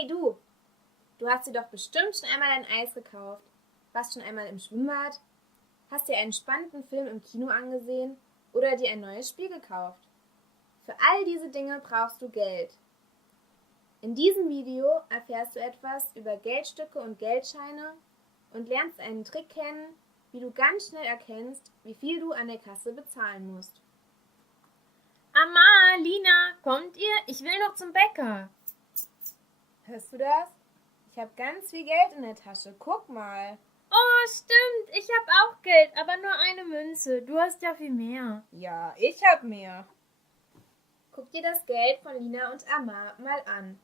Hey du, du hast dir doch bestimmt schon einmal ein Eis gekauft. Warst schon einmal im Schwimmbad? Hast dir einen spannenden Film im Kino angesehen oder dir ein neues Spiel gekauft? Für all diese Dinge brauchst du Geld. In diesem Video erfährst du etwas über Geldstücke und Geldscheine und lernst einen Trick kennen, wie du ganz schnell erkennst, wie viel du an der Kasse bezahlen musst. Mama, Lina, kommt ihr? Ich will noch zum Bäcker. Hörst du das? Ich habe ganz viel Geld in der Tasche. Guck mal. Oh, stimmt. Ich habe auch Geld, aber nur eine Münze. Du hast ja viel mehr. Ja, ich habe mehr. Guck dir das Geld von Lina und Amma mal an.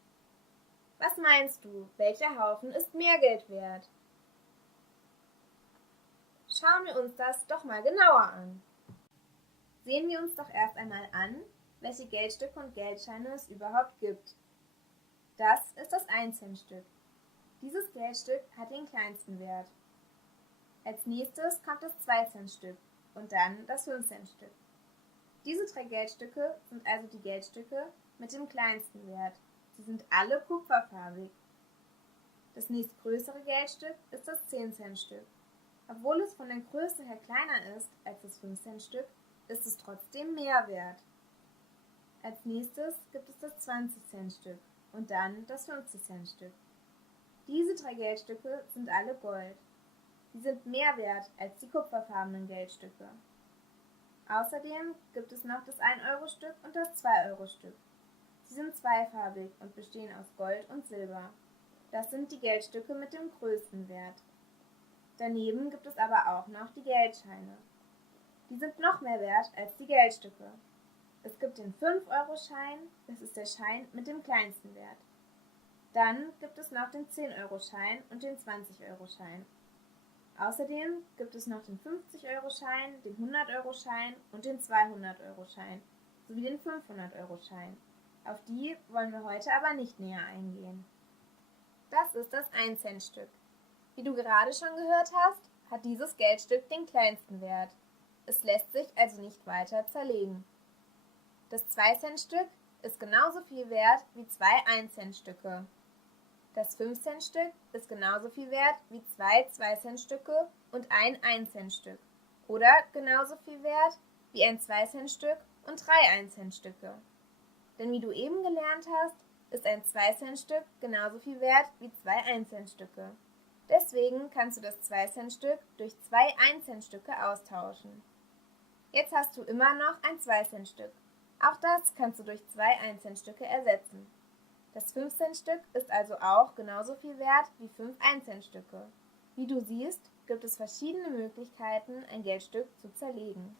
Was meinst du, welcher Haufen ist mehr Geld wert? Schauen wir uns das doch mal genauer an. Sehen wir uns doch erst einmal an, welche Geldstücke und Geldscheine es überhaupt gibt. Das ist das 1-Cent-Stück. Dieses Geldstück hat den kleinsten Wert. Als nächstes kommt das 2-Cent-Stück und dann das 5-Cent-Stück. Diese 3 Geldstücke sind also die Geldstücke mit dem kleinsten Wert. Sie sind alle kupferfarbig. Das nächstgrößere Geldstück ist das 10-Cent-Stück. Obwohl es von der Größe her kleiner ist als das 5-Cent-Stück, ist es trotzdem mehr wert. Als nächstes gibt es das 20-Cent-Stück und dann das 50-Cent-Stück. Diese 3 Geldstücke sind alle Gold. Sie sind mehr wert als die kupferfarbenen Geldstücke. Außerdem gibt es noch das 1-Euro-Stück und das 2-Euro-Stück. Sie sind zweifarbig und bestehen aus Gold und Silber. Das sind die Geldstücke mit dem größten Wert. Daneben gibt es aber auch noch die Geldscheine. Die sind noch mehr wert als die Geldstücke. Es gibt den 5-Euro-Schein, das ist der Schein mit dem kleinsten Wert. Dann gibt es noch den 10-Euro-Schein und den 20-Euro-Schein. Außerdem gibt es noch den 50-Euro-Schein, den 100-Euro-Schein und den 200-Euro-Schein sowie den 500-Euro-Schein. Auf die wollen wir heute aber nicht näher eingehen. Das ist das 1-Cent-Stück. Wie du gerade schon gehört hast, hat dieses Geldstück den kleinsten Wert. Es lässt sich also nicht weiter zerlegen. Das 2-Cent-Stück ist genauso viel wert wie 2 1-Cent-Stücke. Das 5-Cent-Stück ist genauso viel wert wie 2 2-Cent-Stücke und ein 1-Cent-Stück. Oder genauso viel wert wie ein 2-Cent-Stück und 3 1-Cent-Stücke. Denn wie du eben gelernt hast, ist ein 2-Cent-Stück genauso viel wert wie 2 1-Cent-Stücke. Deswegen kannst du das 2-Cent-Stück durch 2 1-Cent-Stücke austauschen. Jetzt hast du immer noch ein 2-Cent-Stück. Auch das kannst du durch 2 1-Cent-Stücke ersetzen. Das 5-Cent-Stück ist also auch genauso viel wert wie 5 1-Cent-Stücke. Wie du siehst, gibt es verschiedene Möglichkeiten, ein Geldstück zu zerlegen.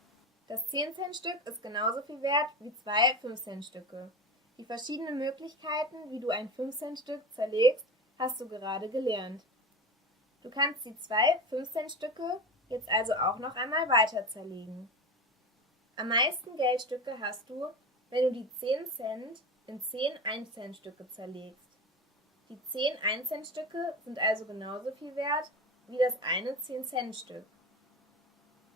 Das 10-Cent-Stück ist genauso viel wert wie 2 5-Cent-Stücke. Die verschiedenen Möglichkeiten, wie du ein 5-Cent-Stück zerlegst, hast du gerade gelernt. Du kannst die 2 5-Cent-Stücke jetzt also auch noch einmal weiter zerlegen. Am meisten Geldstücke hast du, wenn du die 10 Cent in 10 1-Cent-Stücke zerlegst. Die 10 1-Cent-Stücke sind also genauso viel wert wie das eine 10-Cent-Stück.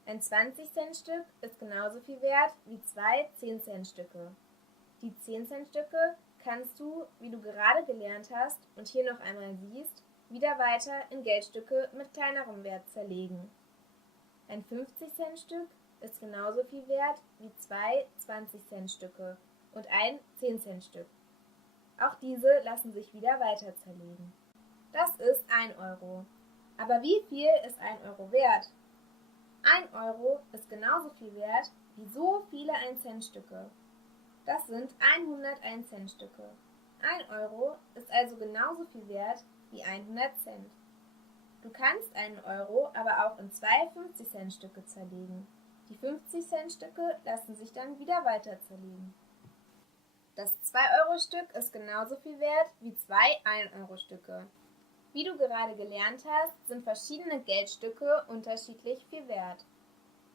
Ein 20-Cent-Stück ist genauso viel wert wie 2 10-Cent-Stücke. Die 10-Cent-Stücke kannst du, wie du gerade gelernt hast und hier noch einmal siehst, wieder weiter in Geldstücke mit kleinerem Wert zerlegen. Ein 50-Cent-Stück ist genauso viel wert wie 2 20-Cent-Stücke und ein 10-Cent-Stück. Auch diese lassen sich wieder weiter zerlegen. Das ist 1 Euro. Aber wie viel ist 1 Euro wert? 1 Euro ist genauso viel wert wie so viele 1-Cent-Stücke. Das sind 100 1-Cent-Stücke. 1 Euro ist also genauso viel wert wie 100 Cent. Du kannst 1 Euro aber auch in 2 50-Cent-Stücke zerlegen. Die 50-Cent-Stücke lassen sich dann wieder weiter zerlegen. Das 2-Euro-Stück ist genauso viel wert wie 2 1-Euro-Stücke. Wie du gerade gelernt hast, sind verschiedene Geldstücke unterschiedlich viel wert.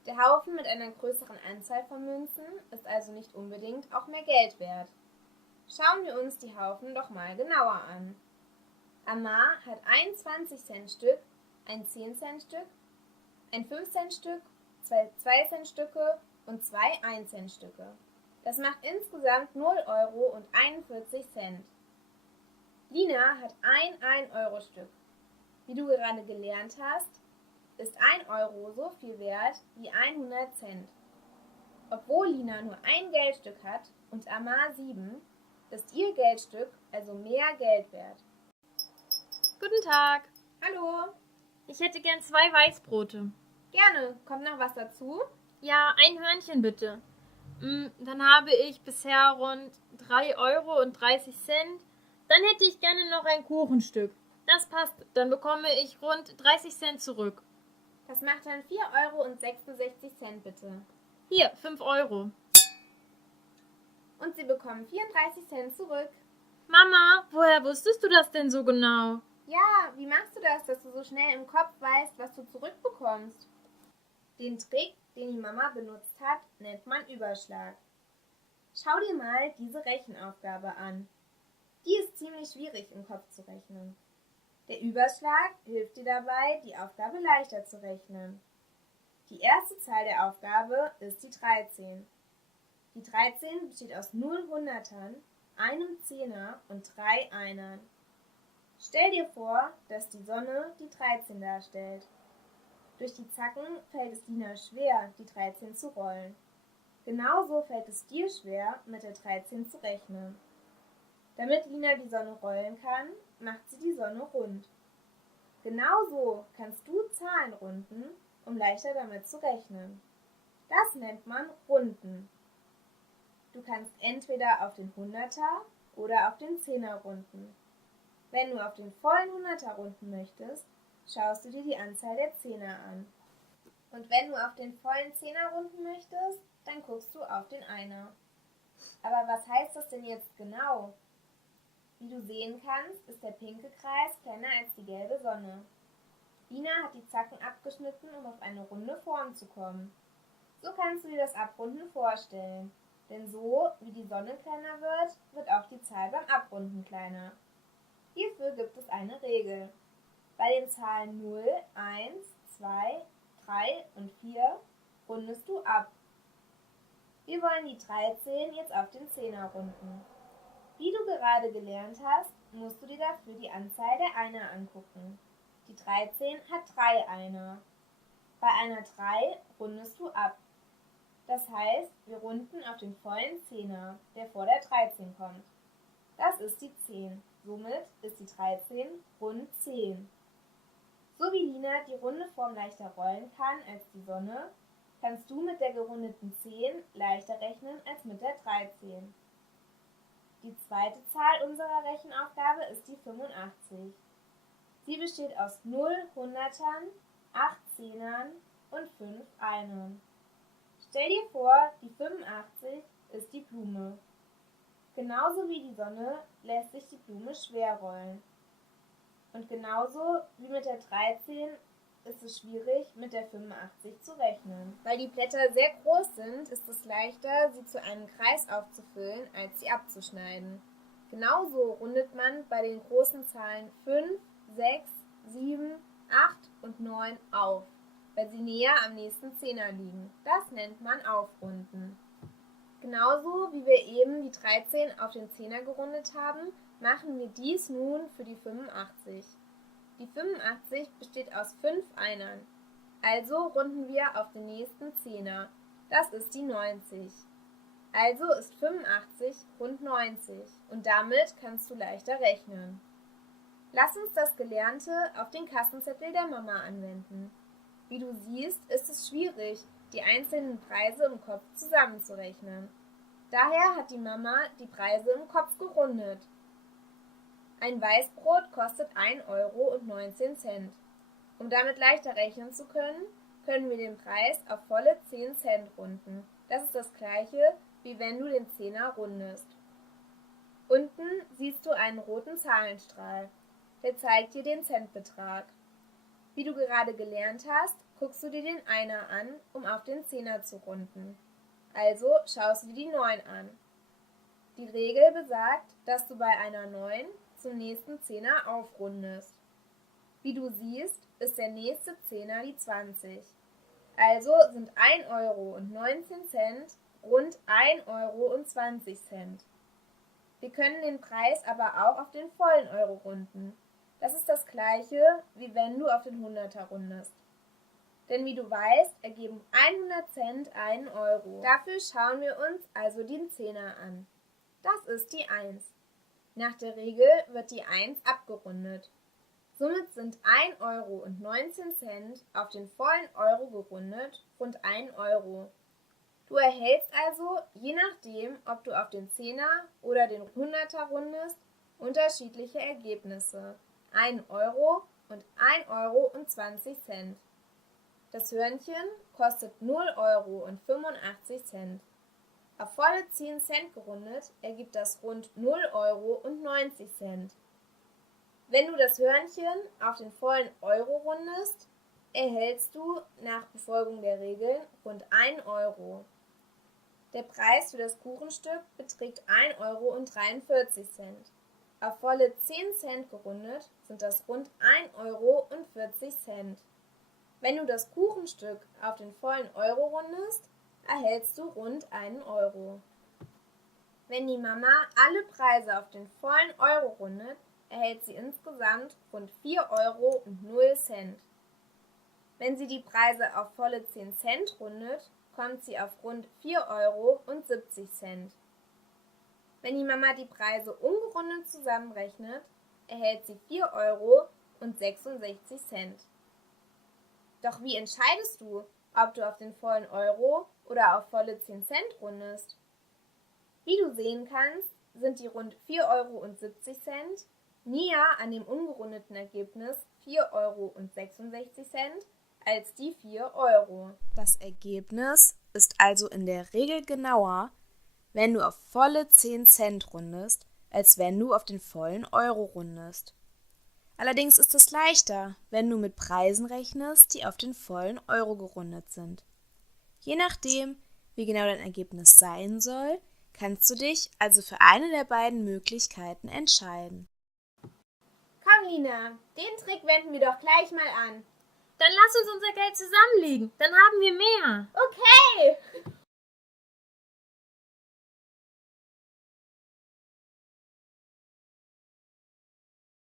Der Haufen mit einer größeren Anzahl von Münzen ist also nicht unbedingt auch mehr Geld wert. Schauen wir uns die Haufen doch mal genauer an. Amma hat ein 20-Cent-Stück, ein 10-Cent-Stück, ein 5-Cent-Stück, 2 2-Cent-Stücke und 2 1-Cent-Stücke. Das macht insgesamt 0 Euro und 41 Cent. Lina hat ein 1-Euro-Stück. Wie du gerade gelernt hast, ist 1 Euro so viel wert wie 100 Cent. Obwohl Lina nur ein Geldstück hat und Amma 7, ist ihr Geldstück also mehr Geld wert. Guten Tag. Hallo, Ich hätte gern 2 Weißbrote. gerne. Kommt noch was dazu? Ja, ein Hörnchen bitte. Dann habe ich bisher rund 3,30 Euro. Dann hätte ich gerne noch ein Kuchenstück. Das passt. Dann bekomme ich rund 30 Cent zurück. Das macht dann 4,66 Euro bitte. Hier, 5 Euro. Und Sie bekommen 34 Cent zurück. Mama, woher wusstest du das denn so genau? Ja, wie machst du das, dass du so schnell im Kopf weißt, was du zurückbekommst? Den Trick, den die Mama benutzt hat, nennt man Überschlag. Schau dir mal diese Rechenaufgabe an. Die ist ziemlich schwierig im Kopf zu rechnen. Der Überschlag hilft dir dabei, die Aufgabe leichter zu rechnen. Die erste Zahl der Aufgabe ist die 13. Die 13 besteht aus 0 Hundertern, einem Zehner und 3 Einern. Stell dir vor, dass die Sonne die 13 darstellt. Durch die Zacken fällt es Lina schwer, die 13 zu rollen. Genauso fällt es dir schwer, mit der 13 zu rechnen. Damit Lina die Sonne rollen kann, macht sie die Sonne rund. Genauso kannst du Zahlen runden, um leichter damit zu rechnen. Das nennt man Runden. Du kannst entweder auf den Hunderter oder auf den Zehner runden. Wenn du auf den vollen Hunderter runden möchtest, schaust du dir die Anzahl der Zehner an. Und wenn du auf den vollen Zehner runden möchtest, dann guckst du auf den Einer. Aber was heißt das denn jetzt genau? Wie du sehen kannst, ist der pinke Kreis kleiner als die gelbe Sonne. Lina hat die Zacken abgeschnitten, um auf eine runde Form zu kommen. So kannst du dir das Abrunden vorstellen. Denn so, wie die Sonne kleiner wird, wird auch die Zahl beim Abrunden kleiner. Hierfür gibt es eine Regel. Bei den Zahlen 0, 1, 2, 3 und 4 rundest du ab. Wir wollen die 13 jetzt auf den Zehner runden. Wie du gerade gelernt hast, musst du dir dafür die Anzahl der Einer angucken. Die 13 hat 3 Einer. Bei einer 3 rundest du ab. Das heißt, wir runden auf den vollen Zehner, der vor der 13 kommt. Das ist die 10. Somit ist die 13 rund 10. So wie Lina die runde Form leichter rollen kann als die Sonne, kannst du mit der gerundeten 10 leichter rechnen als mit der 13. Die zweite Zahl unserer Rechenaufgabe ist die 85. Sie besteht aus 0 Hundertern, 8 Zehnern und 5 Einern. Stell dir vor, die 85 ist die Blume. Genauso wie die Sonne lässt sich die Blume schwer rollen. Und genauso wie mit der 13 ist es schwierig, mit der 85 zu rechnen. Weil die Blätter sehr groß sind, ist es leichter, sie zu einem Kreis aufzufüllen, als sie abzuschneiden. Genauso rundet man bei den großen Zahlen 5, 6, 7, 8 und 9 auf, weil sie näher am nächsten Zehner liegen. Das nennt man Aufrunden. Genauso wie wir eben die 13 auf den Zehner gerundet haben, machen wir dies nun für die 85. Die 85 besteht aus 5 Einern. Also runden wir auf den nächsten Zehner. Das ist die 90. Also ist 85 rund 90 und damit kannst du leichter rechnen. Lass uns das Gelernte auf den Kassenzettel der Mama anwenden. Wie du siehst, ist es schwierig, die einzelnen Preise im Kopf zusammenzurechnen. Daher hat die Mama die Preise im Kopf gerundet. Ein Weißbrot kostet 1,19 Euro. Um damit leichter rechnen zu können, können wir den Preis auf volle 10 Cent runden. Das ist das gleiche, wie wenn du den Zehner rundest. Unten siehst du einen roten Zahlenstrahl. Der zeigt dir den Centbetrag. Wie du gerade gelernt hast, guckst du dir den Einer an, um auf den Zehner zu runden. Also schaust du dir die 9 an. Die Regel besagt, dass du bei einer 9 zum nächsten Zehner aufrundest. Wie du siehst, ist der nächste Zehner die 20. Also sind 1,19 Euro rund 1,20 Euro. Wir können den Preis aber auch auf den vollen Euro runden. Das ist das gleiche, wie wenn du auf den Hunderter rundest. Denn wie du weißt, ergeben 100 Cent einen Euro. Dafür schauen wir uns also den Zehner an. Das ist die 1. Nach der Regel wird die 1 abgerundet. Somit sind 1,19 € auf den vollen Euro gerundet rund 1 Euro. Du erhältst also, je nachdem, ob du auf den Zehner oder den Hunderter rundest, unterschiedliche Ergebnisse. 1 Euro und 1,20 €. Das Hörnchen kostet 0,85 €. Auf volle 10 Cent gerundet ergibt das rund 0,90 €. Wenn du das Hörnchen auf den vollen Euro rundest, erhältst du nach Befolgung der Regeln rund 1 Euro. Der Preis für das Kuchenstück beträgt 1,43 €. Auf volle 10 Cent gerundet sind das rund 1,40 €. Wenn du das Kuchenstück auf den vollen Euro rundest, erhältst du rund 1 Euro. Wenn die Mama alle Preise auf den vollen Euro rundet, erhält sie insgesamt rund 4,0 €. Wenn sie die Preise auf volle 10 Cent rundet, kommt sie auf rund 4,70 €. Wenn die Mama die Preise umgerundet zusammenrechnet, erhält sie 4,66 €. Doch wie entscheidest du, ob du auf den vollen Euro oder auf volle 10 Cent rundest? Wie du sehen kannst, sind die rund 4,70 € näher an dem ungerundeten Ergebnis 4,66 € als die 4 Euro. Das Ergebnis ist also in der Regel genauer, wenn du auf volle 10 Cent rundest, als wenn du auf den vollen Euro rundest. Allerdings ist es leichter, wenn du mit Preisen rechnest, die auf den vollen Euro gerundet sind. Je nachdem, wie genau dein Ergebnis sein soll, kannst du dich also für eine der beiden Möglichkeiten entscheiden. Komm, Lina, den Trick wenden wir doch gleich mal an. Dann lass uns unser Geld zusammenlegen, dann haben wir mehr. Okay!